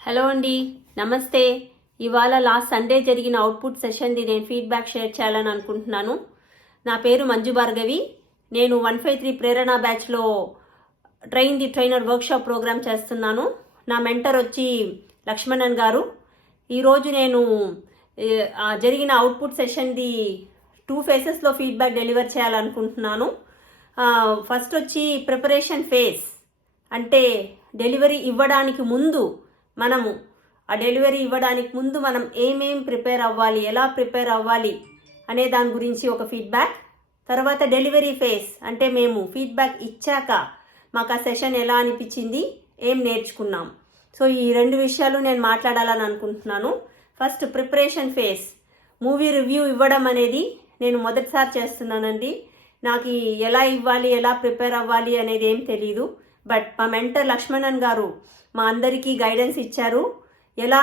Hello అండి, నమస్తే. ఇవాళ లాస్ట్ సండే జరిగిన అవుట్పుట్ సెషన్ది నేను ఫీడ్బ్యాక్ షేర్ చేయాలని అనుకుంటున్నాను. నా పేరు మంజు భార్గవి. నేను 153 ప్రేరణ బ్యాచ్లో train the trainer workshop programme చేస్తున్నాను. నా మెంటర్ వచ్చి లక్ష్మణన్ గారు. ఈరోజు నేను జరిగిన అవుట్పుట్ సెషన్ది 2 ఫేసెస్లో ఫీడ్బ్యాక్ డెలివర్ చేయాలనుకుంటున్నాను. ఫస్ట్ వచ్చి ప్రిపరేషన్ ఫేజ్, అంటే డెలివరీ ఇవ్వడానికి ముందు మనము మనం ఏమేం ప్రిపేర్ అవ్వాలి, ఎలా ప్రిపేర్ అవ్వాలి అనే దాని గురించి ఒక ఫీడ్బ్యాక్. తర్వాత డెలివరీ ఫేజ్, అంటే మేము ఫీడ్బ్యాక్ ఇచ్చాక మాకు ఆ సెషన్ ఎలా అనిపించింది, ఏం నేర్చుకున్నాం. సో ఈ 2 విషయాలు నేను మాట్లాడాలని అనుకుంటున్నాను. First preparation phase, movie review ఇవ్వడం అనేది నేను మొదటిసారి చేస్తున్నానండి. నాకు ఎలా ఇవ్వాలి, ఎలా ప్రిపేర్ అవ్వాలి అనేది ఏం తెలీదు. బట్ మా మెంటర్ లక్ష్మణన్ గారు మా అందరికీ గైడెన్స్ ఇచ్చారు. ఎలా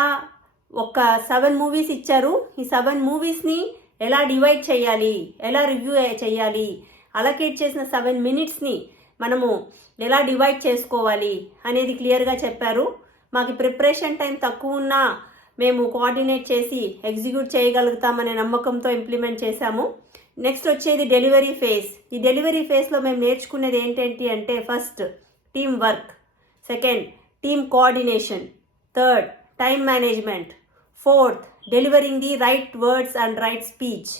ఒక 7 మూవీస్ ఇచ్చారు. ఈ 7 మూవీస్ని ఎలా డివైడ్ చేయాలి, ఎలా రివ్యూ చేయాలి, అలకేట్ చేసిన 7 మినిట్స్ని మనము ఎలా డివైడ్ చేసుకోవాలి అనేది క్లియర్గా చెప్పారు. మాకు ప్రిపరేషన్ టైం తక్కువ ఉన్నా మేము కోఆర్డినేట్ చేసి ఎగ్జిక్యూట్ చేయగలుగుతామనే నమ్మకంతో ఇంప్లిమెంట్ చేశాము. నెక్స్ట్ వచ్చేది డెలివరీ ఫేజ్. ఈ డెలివరీ ఫేజ్లో మేము నేర్చుకునేది ఏంటంటే అంటే first team work, second team coordination, third time management, fourth delivering the right words and right speech,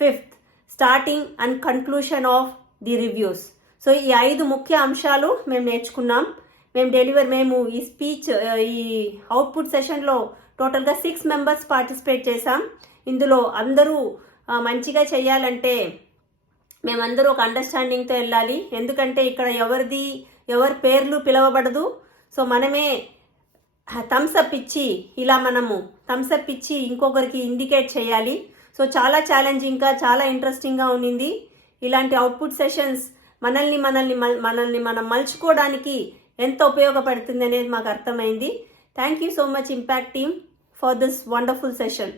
fifth starting and conclusion of the reviews. So ఈ 5 ముఖ్య అంశాలు మేము నేర్చుకున్నాం. మేము ఈ స్పీచ్ ఈ అవుట్పుట్ సెషన్లో టోటల్గా 6 మెంబర్స్ పార్టిసిపేట్ చేశాం. ఇందులో అందరూ మంచిగా చేయాలంటే మేమందరూ ఒక అండర్స్టాండింగ్తో వెళ్ళాలి. ఎందుకంటే ఇక్కడ ఎవరి పేర్లు పిలవబడదు. సో మనమే థమ్స్అప్ ఇచ్చి ఇంకొకరికి ఇండికేట్ చేయాలి. సో చాలా ఛాలెంజింగ్గా, చాలా ఇంట్రెస్టింగ్గా ఉన్నింది. ఇలాంటి అవుట్పుట్ సెషన్స్ మనల్ని మనం మలుచుకోవడానికి ఎంత ఉపయోగపడుతుంది అనేది మాకు అర్థమైంది. Thank you so much impact team for this wonderful session.